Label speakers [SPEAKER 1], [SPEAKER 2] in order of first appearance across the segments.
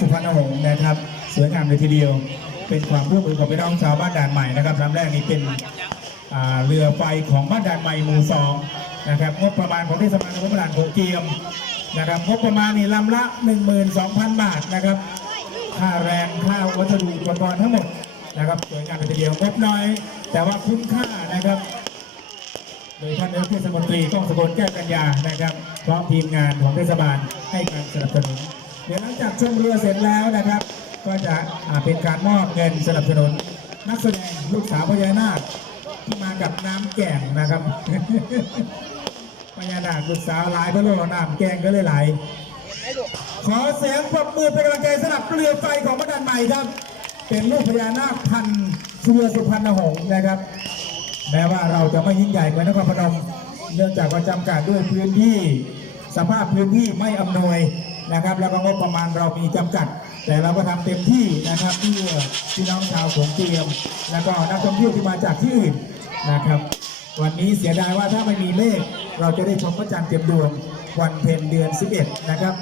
[SPEAKER 1] สุพรรณหงษ์นะครับสวยงามเลยทีเดียว เป็นความร่วมมือของพี่น้องชาวบ้านด่านใหม่นะครับลำแรกนี้เป็นเรือไฟของบ้านด่านใหม่หมู่สองนะครับงบประมาณของเทศบาลตำบลบ้านด่านโขงเจียมนะครับงบประมาณนี่ลำละ 12,000 บาทนะครับค่าแรงค่าวัสดุอุปกรณ์ทั้งหมดนะครับสวยงามเลยทีเดียวงบน้อย แต่ว่าคุ้มค่านะครับโดยท่านนายกเทศมนตรีก้องสกลแก้วกัญญานะครับ พร้อมทีมงานของเทศบาลให้การสนับสนุน เดี๋ยวหลังจากชมเรือเสร็จแล้วนะครับ ก็จะเป็นการมอบเงินสนับสนุน นักแสดงลูกสาวพญานาคที่มากับน้ำแกงนะครับพญานาคลูกสาวหลายพระโลน้ำแกงก็เลยไหลขอเสียงปรบมือเป็นกำลังใจสำหรับเรือไฟของพระดันใหม่ครับ เป็นลูกพญานาคพันเรือสุพรรณหงษ์นะครับแม้ว่าเราจะไม่ยิ่งใหญ่เหมือนนครพนมเนื่องจากว่าจำกัดด้วยพื้นที่ สภาพพื้นที่ไม่อำนวย นะครับ แล้วก็งบประมาณเรามีจำกัด แต่เราก็ทำเต็มที่นะครับเพื่อพี่น้องชาวสงเตรียม แล้วก็นักท่องเที่ยวที่มาจากที่อื่นนะครับ วันนี้เสียดายว่าถ้าไม่มีเมฆเราจะได้ชมพระจันทร์เต็มดวงวันเพ็ญเดือน 11 นะครับ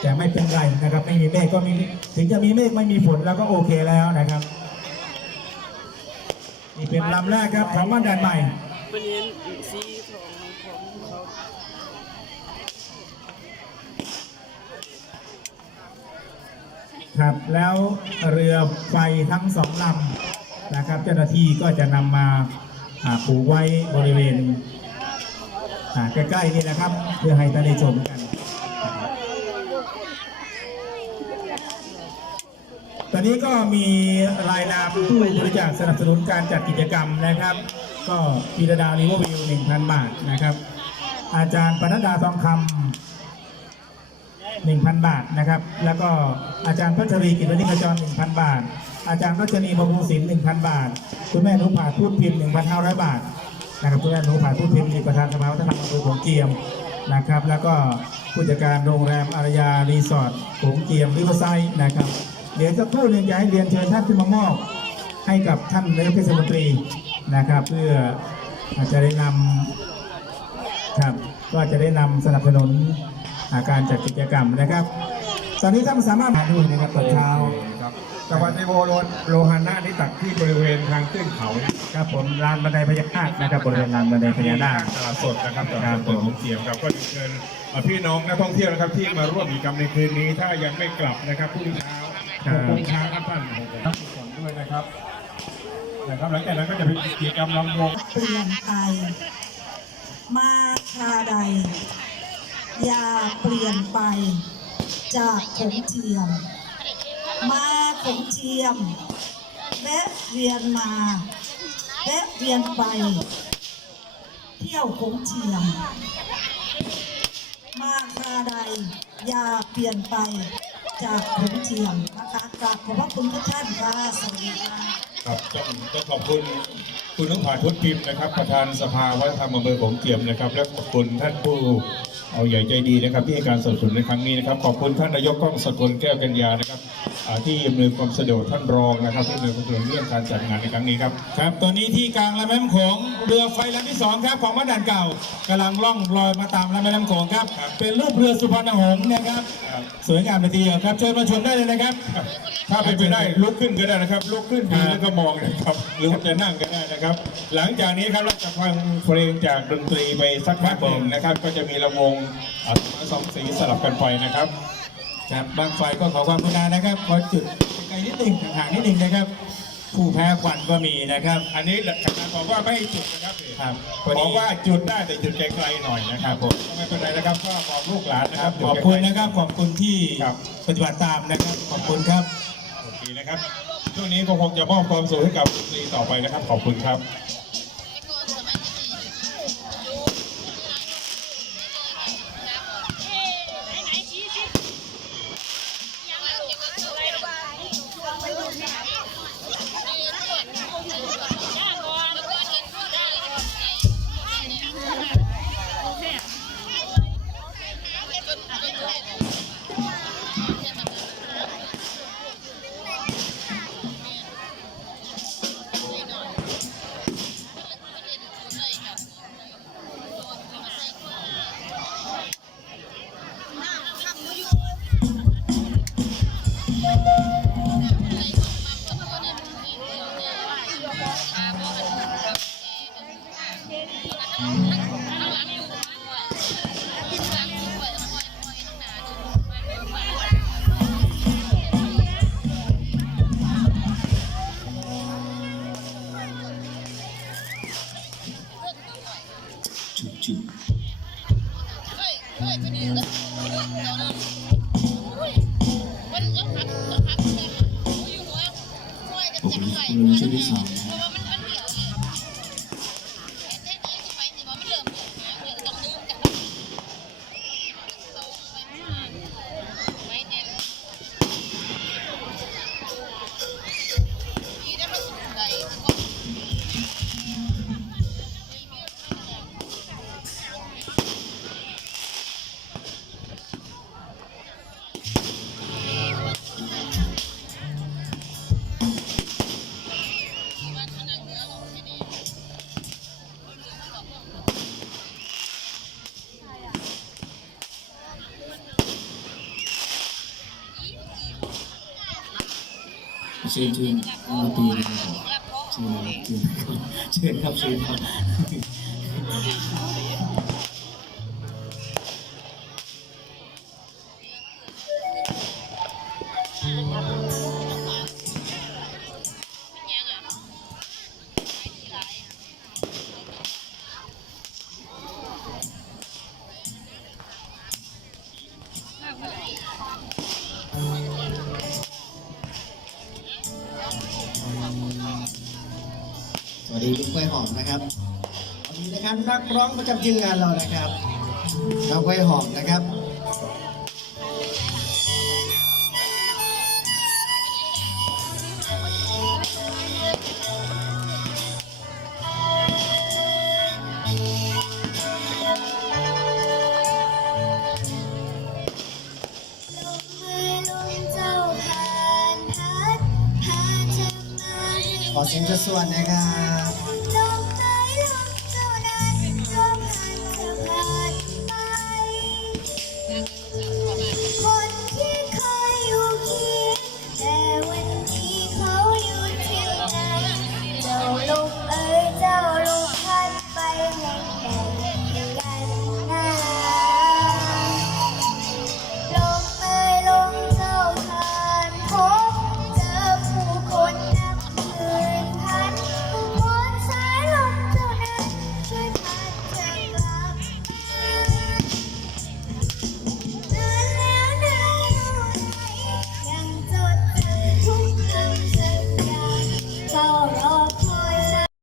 [SPEAKER 1] แต่ไม่เป็นไรนะครับ ไม่มีเมฆก็มีถึงจะมีเมฆไม่มีฝนแล้วก็โอเคแล้วนะครับนี่เป็นลำแรกครับของบ้านแดนใหม่
[SPEAKER 2] เป็นสีของของเขา
[SPEAKER 1] ครับแล้วเรือไฟทั้งสองลำนะครับ เจ้าหน้าที่ก็จะนำมาอ่าปลูกไว้บริเวณใกล้ๆนี่นะครับ เพื่อให้ท่านได้ชมกัน ตอนนี้ก็มีรายนามผู้บริจาคสนับสนุนการจัดกิจกรรมนะครับ ก็พีระดาลิเวอร์วิว1,000 บาทนะครับ อาจารย์ปนัดดาทองคำ 1,000 บาทนะครับ แล้วก็อาจารย์พัชรีกิจวณิกจร 1,000 บาท อาจารย์รัชนีบำรุงศิลป์1,000 บาท คุณแม่นุภาพูดพิมพ์ 1,500 บาทนะครับคุณแม่นุภาพูดพิมพ์มีประธานสภาวัฒนธรรมอำเภอโขงเจียมนะครับ แล้วก็ผู้จัดการโรงแรมอารยารีสอร์ทโขงเจียมริเวอร์ไซด์นะครับเดี๋ยวสักครู่หนึ่งจะให้เรียนเชิญท่านขึ้นมามอบให้กับท่านนายกเทศมนตรีนะครับ เพื่ออาจจะได้นำครับก็จะได้นำสนับสนุน การจัดกิจกรรมนะครับ ตอนนี้ท่านสามารถมาดูนะครับตอนเช้า
[SPEAKER 3] ครับจังหวัดเทโวโรโลหานะนี่ตัดที่บริเวณทางขึ้นเขา
[SPEAKER 1] ครับผมลานบันไดพญานาคนะครับบริเวณลานบันไดพญานาค
[SPEAKER 3] ตลาดสดนะครับต
[SPEAKER 1] ครั
[SPEAKER 3] ลา
[SPEAKER 1] บ
[SPEAKER 3] ดสดของเสียมครับก็เชิญพี่น้องนักท่องเที่ยวนะครับที่มาร่วมกิจกรรมในคืนนี้ ถ้ายังไม่กลับนะครับพรุ่งนี้เช้าหกโมงเช้าครับท่านทั้งสองด้วยนะครับนะครับหลังจากนั้นก็จะเป็นกิจกรรมรำวง
[SPEAKER 4] เปลี่ยนไปมาคราใด อย่าเปลี่ยนไป จากขงเจียม มาขงเจียมแวะเวียนมาแวะเวียนไป เที่ยวขงเจียม มาคราใดอย่าเปลี่ยนไปจากขงเจียมนะคะกราบขอบพระคุณทุกท่านค่ะสวัสดีค่ะ
[SPEAKER 3] ครับต้องต้องขอบคุณ คุณน้องผ่านพุทธพิมพ์นะครับ ประธานสภาวัฒนธรรมอำเภอโขงเจียมนะครับ และขอบคุณท่านผู้เอาใหญ่ใจดีนะครับ ที่ให้การสนับสนุนในครั้งนี้นะครับ ขอบคุณท่านนายกก้องสกลแก้วกัญญานะครับอ่าที่อำนวยความสะดวกท่านรองนะครับที่อำนวยความสะดวกเรื่องการจัดงานในครั้งนี้ครับ
[SPEAKER 1] ครับตอนนี้ที่กลางลำแม่น้ำโขงเรือไฟลำที่สองครับของบ้านด่านเก่ากำลังล่องลอยมาตามลำแม่น้ำโขงครับเป็นรูปเรือสุพรรณหงษ์นะครับ
[SPEAKER 3] ครับ
[SPEAKER 1] สวยงามเลยทีเดียวครับเชิญมาชมได้เลยนะครับ
[SPEAKER 3] ถ้าเป็นไปได้ลุกขึ้นก็ได้นะครับลุกขึ้นยืนแล้วก็มองนะครับ หรือว่าจะนั่งก็ได้นะครับหลังจากนี้ครับเราจะฟังเพลงจากดนตรีไปสักพักหนึ่งนะครับ ก็จะมีระวงอ่าสองสีสลับกันไปนะครับ
[SPEAKER 1] ครับบางฝ่ายก็ขอความกรุณานะครับขอจุดไกลนิดหนึงห่างๆนิดหนึงนะครับ ผู้แพ้ควันก็มีนะครับ
[SPEAKER 3] อันนี้คณะบอกว่าไม่ให้จุดนะครับ
[SPEAKER 1] ครับ
[SPEAKER 3] บอกว่าจุดได้แต่จุดไกลๆหน่อยนะครับผมก็ไม่เป็นไรนะครับก็บอกลูกหลานนะครับ
[SPEAKER 1] ขอบคุณนะครับขอบคุณที่
[SPEAKER 3] ครับ
[SPEAKER 1] ปฏิบัติตามนะครับขอบคุณครับ
[SPEAKER 3] โอเคนะครับ ช่วงนี้ก็คงจะมอบความสุขให้กับดนตรีต่อไปนะครับ ขอบคุณครับ
[SPEAKER 5] จุดผมเป็นช่วงที่สอง ชิญเชิญมาตีนะครับเชิญครับเชิญครับเชิญครับ สวัสดีลูกกล้วยหอมนะครับวันนี้นะครับนักร้องประจำทีมงานเรานะครับน้องกล้วยหอมนะครับขอเสียงจะส่วนนะครับ